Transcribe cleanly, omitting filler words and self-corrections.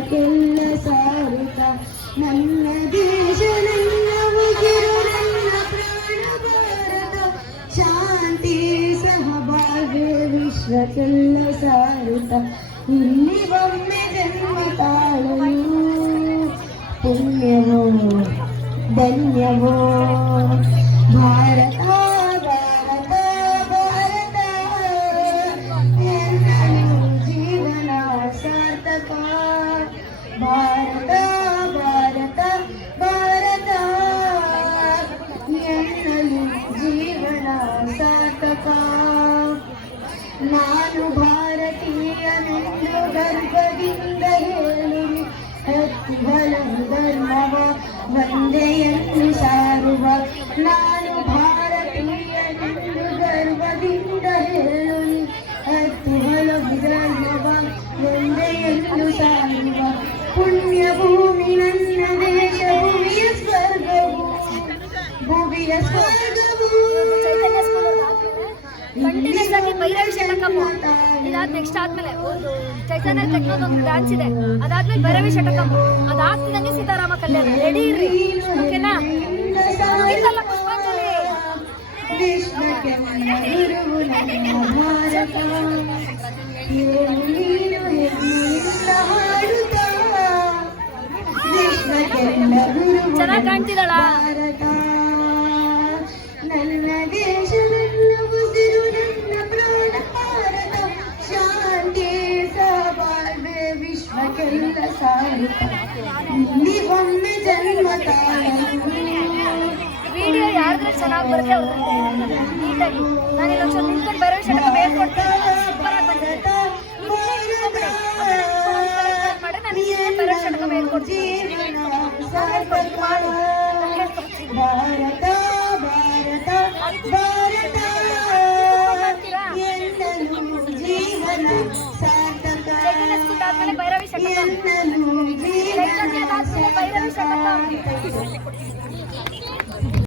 ವಿಶ್ವಕ್ಕೆಲ್ಲ ಸಾರುತ್ತ ನನ್ನ ದೇಶ ನನ್ನ ಉಸಿರು ನನ್ನ ಪ್ರಾಣ ಭಾರತ ಶಾಂತಿ ಸಹಭಾಗ್ಯ ವಿಶ್ವಕ್ಕೆಲ್ಲ ಸಾರುತ್ತ ಇಲ್ಲಿ ಒಮ್ಮೆ ಜನ್ಮ ತಾಳಲು ಪುಣ್ಯವೋ ಧನ್ಯವೋ ಭಾರತ ಭಾರತ ಭಾರತ ಎನ್ನಲು ಜೀವನ ಸಾರ್ಥಕ ಭಾರತ ಭಾರತ ಭಾರತ ಎನ್ನಲು ಜೀವನ ಸಾರ್ಥಕ ನಾನು ಭಾರತೀಯನೆಂದು ಗರ್ವದಿಂದ ಹೇಳುವೆ ಹತ್ತು ಹಲವು ಧರ್ಮವ ಒಂದೆಯನ್ನು ಸಾರುವ ನಾನು ಭಾರತೀಯನೆಂದು ಗರ್ವದಿಂದ ಹೇಳುವೆ ಹತ್ತು ಹಲವು ಧರ್ಮವ ಒಂದೆಯನ್ನು ಸಾರುವ ಪುಣ್ಯ ಭೂಮಿ ನನ್ನ ದೇಶ ಭೂಮಿಯ ಸ್ವರ್ಗವು ಭೂಮಿಯ ಸ್ವರ್ಗವು ಕಂಟಿನ್ಯೂಸ್ ಆಗಿ ಭೈರವಿ ಷಟಕಮ್ಮು ಇದಾದ ನೆಕ್ಸ್ಟ್ ಆದ್ಮೇಲೆ ಒಂದು ಚೈತನ್ಯ ಟೆಕ್ನೋದೊಂದು ಡ್ಯಾನ್ಸ್ ಇದೆ, ಅದಾದ್ಮೇಲೆ ಭೈರವಿ ಷಟಕಮ್ಮು, ಅದಾಗ್ತಿದಂಗೆ ಸೀತಾರಾಮ ಕಲ್ಯಾಣ. ರೆಡಿ ಇರ್ರಿ, ಓಕೆನಾ? ಮುಗಿತಲ್ಲ ಪುಷ್ಪಾಂಜಲಿ. ಚೆನ್ನಾಗಿ ಕಾಣ್ತಿದ್ದಾಳ? ನನ್ನ ದೇಶ ನನ್ನ ಉಸಿರು ನನ್ನ ಪ್ರಾಣ ಭಾರತ ಶಾಂತಿ ಸಹಬಾಳ್ವೆ ವಿಶ್ವಕ್ಕೆಲ್ಲ ಸಾರುತ್ತ ಇಲ್ಲಿ ಒಮ್ಮೆ ಜನ್ಮ ತಾಳಲು. ವಿಡಿಯೋ ಯಾರ್ದ್ರೆ ಚೆನ್ನಾಗಿ ಬರುತ್ತೆ ಅವ್ರದ್ದು ನೀಟಾಗಿ ನಾನು ಇಲ್ಲೊಂದು ನಿಂತ್ಕೊಂಡು ಬೇರೆ ಷಟಕ ಹೇಳ್ಕೊಡ್ತೀನಿ. ಸೂಪರ್ ಆಗಿ ಬಂದಿರುತ್ತೆ. ಮಾಡಿ ನಾನು ಬೇರೆ ಷಟಕ ಹೇಳ್ಕೊಡ್ತೀನಿ. ಭಾರತ ಭಾರತ ಭಾರತ ಎನ್ನಲು ಜೀವನ ಸಾರ್ಥಕ ಭೈರವಿ ಷಟಕ ಎನ್ನಲು ಜೀವನ ಸಾರ್ಥಕ.